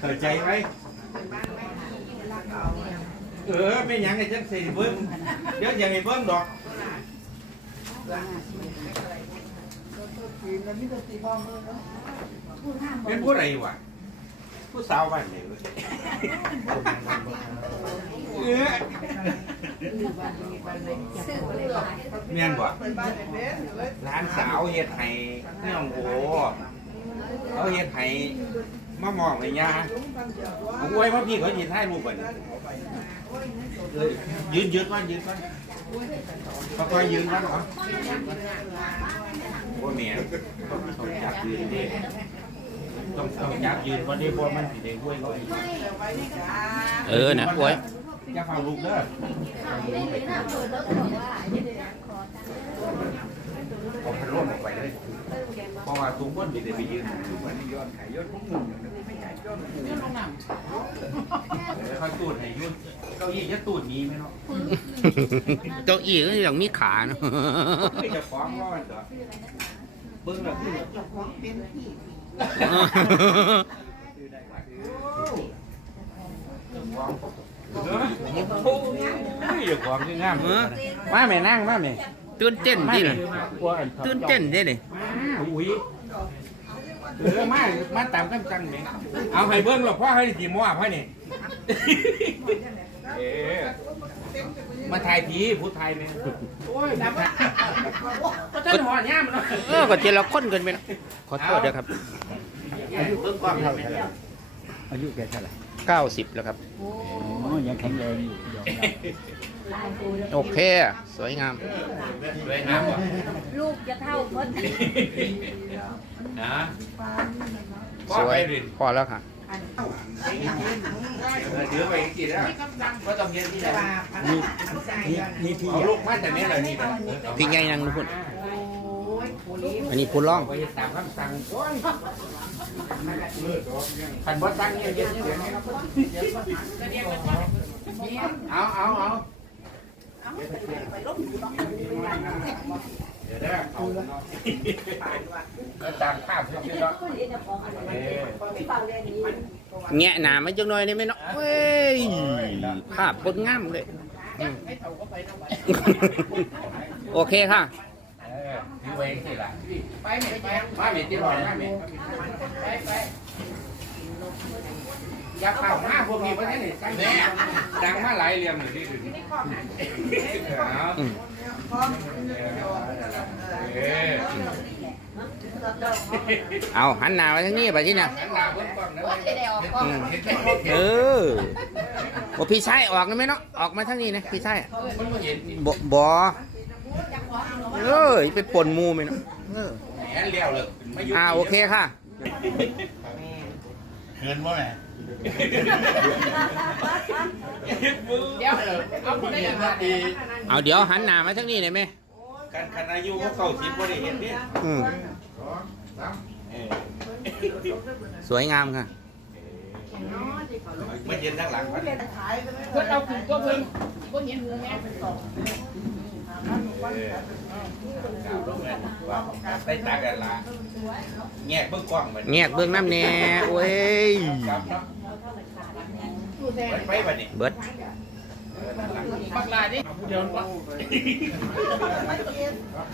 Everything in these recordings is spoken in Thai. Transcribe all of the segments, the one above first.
เข้าใจไหมเออไม่หยังไงจังสิเบิ้งเดี๋ยวอย่างไอ้ เบิ้งดอกเป็นผู้ไรวะผู้สาวบ้านไหนวะเออเมียนบ่ร้านสาวเฮ็ดให้น้องโอเขาเฮ็ดให้มามองให้ยาเอาไว้ว่าพี่เขายืนให้รูปก่อนเออยืนยืนก่อนยืนก่อนค่อยๆยืนก่อนเหรอว่าเมียต้องจับยืนดิต้องต้องจับยืนก่อนดิเพราะมันสิได้ห้วยลอยเออน่ะโอ้ยอย่าฟังลูกเด้อเอาพัดลมออกไปเลย เพราะ ว่าทุกคนมีแต่ไปยืนอยู่วันนี้ยอดขายยอดพุ่งไม่ขายยอดพุ่งเขาตูดให้ยุ่นเก้าอี้จะตูดหนี้ไหมเนาะเก้าอี้ก็อย่างมีขาเนาะคือจะฟ้องว่ามันเหรอเบิ้งแล้วคือฟ้องเนาะโอ้ยอย่าฟ้องคืองามเออมาแม่นั่งมาแม่ตื่นเต้นดิน่ะกลัวอัตื่นเต้นดิเลย มาอุ้ยเออมามาตามกันจังเนี่ยเอาให้เบิ้งหรอกพ่อให้สีม่วพ่อนี่เออมาถ่ายผีผู้ไทยเนี่ยโอ้ยดับก็จะหอดย่ามเนาะเออก็เจละคนกันไปเนาะขอโทษด้วยครับอายุเบิ้งความเท่าไหร่อายุแกเท่าไหร่90แล้วครับอ๋อยังแข็งแรงอยู่ยอมรับ โอเค สวยงามเลยงามว่ะลูกจะเท่าเพิ่นนะสวยพอแล้วค่ะเดี๋ยวไปกินแล้วก็ต้องเย็นที่ไหนนี่นี่นี่พี่เอาลูกมาแต่ไม่เลยนี่นะพี่ไงยังพูดอันนี้พูดร้องไปตามคำสั่งขันบ่ตั้งเนี่ยเย็นเย็นเอาเอาเอา ตามภาพที่เราเออแงะหนามาจังหน่อยได้ไหมเนาะเว้ยภาพบนงามเลยโอเคค่ะเวงสิล่ะไปไหนไปมาไหนที่รอยมาไหนไปไป ยากเข้ามาพวกนี้ประเทศนี้ดังดังมาหลายเรียมเลยที่ถึงเอาอืมเออเอาหันหน้ามาทางนี้ไปที่น่ะหันหน้าเบิ่งกล้องนะอืมเห็นไหมเออโอ้พี่ชายออกได้ไหมเนาะออกมาทางนี้นะพี่ชายมันบ่เห็นบ่บ่เอ้ยไปป่นหมูไหมเนาะเออแหนเลี้ยวเลยไม่ยุ่งอ่าโอเคค่ะเขินว่าแม่ เดี๋ยวเอาคนได้ยังไงดีเอาเดี๋ยวหันหน้ามาทางนี้ได้ไหมกันคันอายุเขาเข้าสิบบ่ได้เห็นเนี่ยอืมเออสวยงามค่ะมาเย็นทางหลังมันเพิ่นเอาขึ้นตัวเพิ่นบ่เห็นหูแม่ ได้ตากันละแงกเบิ่งกล้องมันแงกเบื้องน้ำแน่โอ้ยไปไปนี้เบิดบักลาดิเดี๋ยวว่า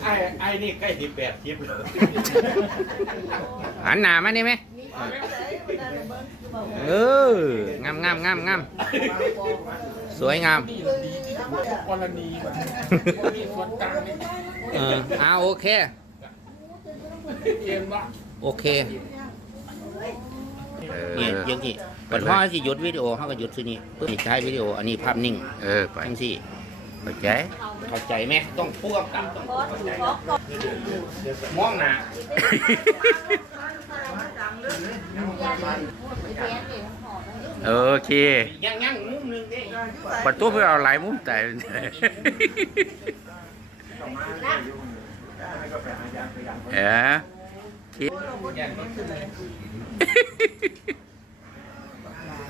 ไอ้ไอ้นี่ใกล้สิบแปดสิบแล้วหันหน้ามาได้ไหมเอองามงามงามงามสวยงาม กรณีแบบมีส่วนกลางนี่เอออ่าโอเค เย็นว่าโอเคเนี่ยยังที่บัดพ่อสิหยุดวิดีโอเขาก็หยุดสินี่เพื่อใช้วิดีโอ อันนี้ภาพนิ่งเออไป ทั้งสี่ เข้าใจ เข้าใจไหมต้องพูดกับต้องเข้าใจมองหน้าโอเคยังยังมุมนึงดิประตูเพื่อเอาหลายมุมแต่เออ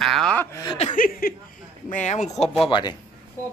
เอาแม่มึงครบบ่บัดนี่ยครบ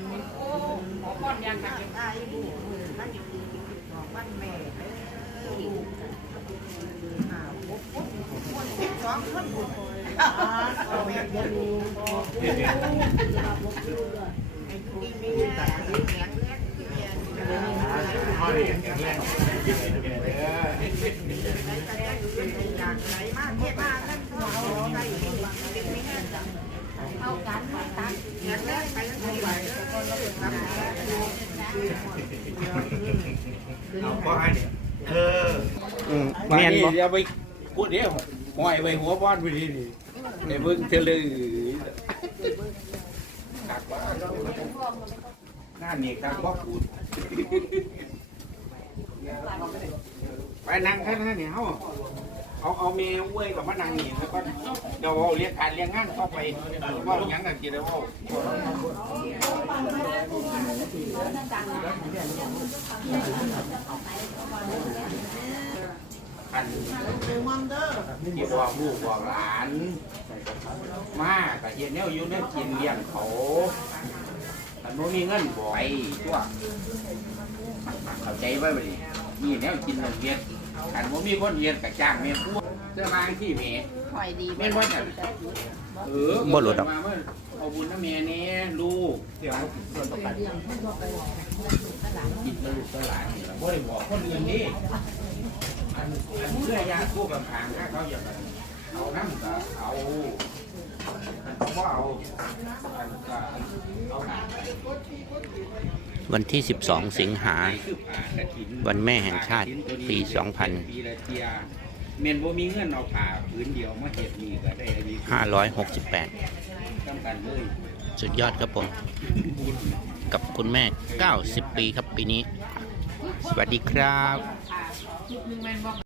วผมคุยนี่โอ้เจ้าไส้ไส้ไปเลยนะกดพักอีกให้นะภาพที่ให้กระดานมาเอาให้ก้อนนั่นดิวางเอาวาเลยเข้ากันมาตัก เอาก้อนให้เนี่ยเอออืมแม่แม่นนบ่บ่ อย่าไปพูดเดี๋ยวห้อยไว้หัวบ้านไปดินี่เดี๋ยวเบิ่งเทลือครับว่าหน้านี่ครับบ่พูดไปนั่งข้างหน้านี่เฮา เอาเอาเมย์เว้ยกับมานั่งนี่แล้วก็เดี๋ยวเอาเรียกการเรียกงานเข้าไปว่าหยังกันสิเดี๋ยวเอาอันที่บอกลูกบอกหลาน มาแต่เห็นแนวอยู่แนวกินเลี้ยงเขาอันนู้นมีเงินบ่อยตัวเข้าใจไว้บ่ดินี่แนวกินเราเฮ็ดอันบ่มีคนเฮ็ดก็จ้างแม่ครัวเสื้อบางที่แม่หอยดีแม่นว่าจังเออบ่หลุดดอก มาเมื่อเอาบุญนะแม่นี่ลูกเดี๋ยวส่วนประกันกินแล้วลูกก็หลานนี่ล่ะบ่ได้บอกคนอื่นนี่อันอันเพื่อญาติผู้กำพร้างถ้าเขาอยากเอาน้ำก็เอาอันเขาบ่เอาอันก็เอาหน้า วันที่ 12 สิงหา วันแม่แห่งชาติปี 2000ปีละเทียเมนบ่มีเงินเอาผ่าพื้นเดียวมาเฮ็ดนี่ก็ได้อันนี้568จำกันเลยสุดยอดครับผม กับคุณแม่ 90 ปีครับปีนี้ สวัสดีครับ